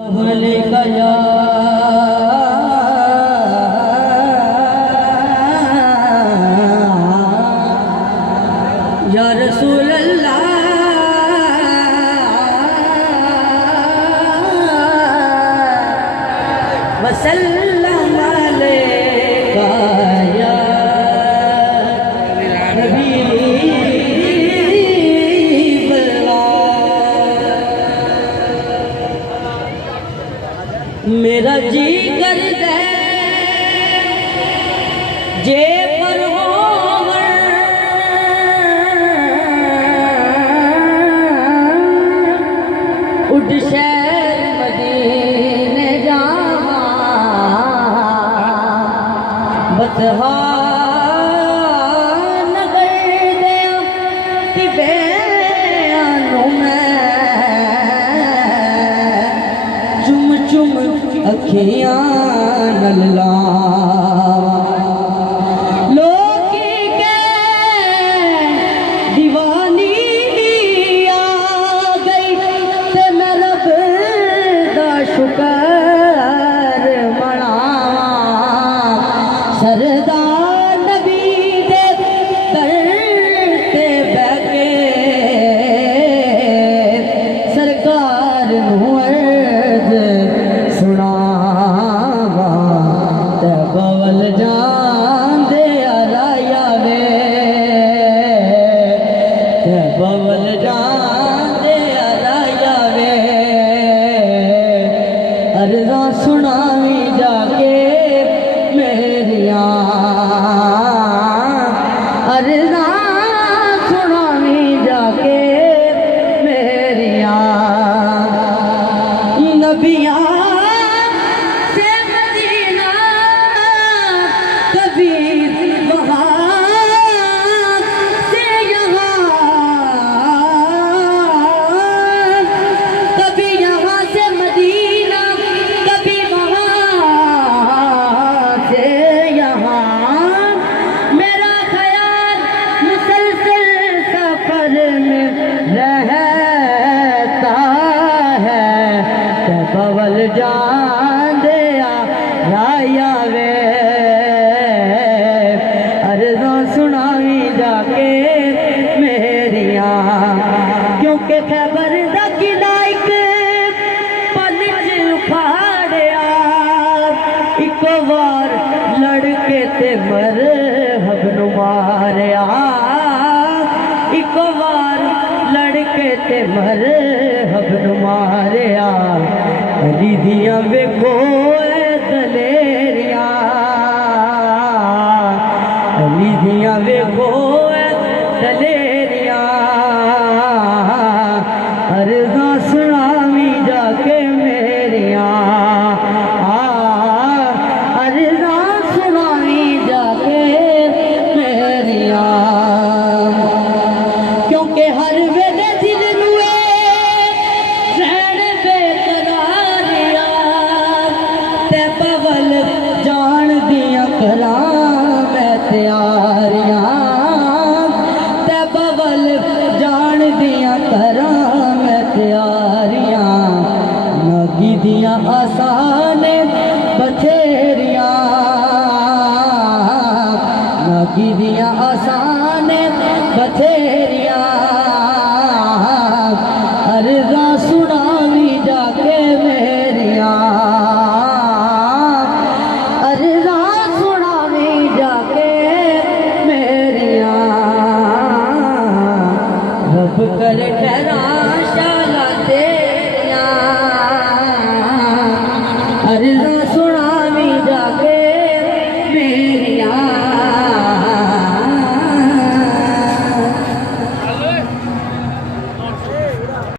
या रसूल अल्लाह वसल्लम अलैका या हबीब अल्लाह। मेरा जी करदा जे पर उड शहर मदीने जावा बतहा नगर दिया कि बेआनू मैं चुम चुम अखियां नल लावा। लोकी के दीवानी शुकर मनावा सरदार नबी दे दर ते बैके सरकार नूं अर्ज़ सुनावा ते बवल जांदे आया वे ते बवल जांदे आया वे। अर्ज़ा सुनावी जाके मेरिया अर्ज़ा सुनावी जाके मेरिया नबिया से मदीना कभी वहाँ से यहाँ कभी यहाँ से मदीना रहता है बवल जांदे आया वे। अर्ज़ा सुनावी जाके मेरिया क्योंकि खैबर दा किला इक पल च फाड़िया इक बार लड़के ते मरहब नू मारिया इक बार लड़के ते मरहब नू मारिया। अली दियां वेखो दलेरिया अली दियां वेखो दलेरिया। अर्ज़ा सुनावी जाके मेरिया अर्ज़ा सुनावी जाके मेरिया क्योंकि हर वेले दिल नूए रहन बेकरारिया ते बवल जान दियां करां मैं तैयारिया ते बवल जान दियां करां मैं तैयारिया। नगी दियां आसान बथेरिया नगी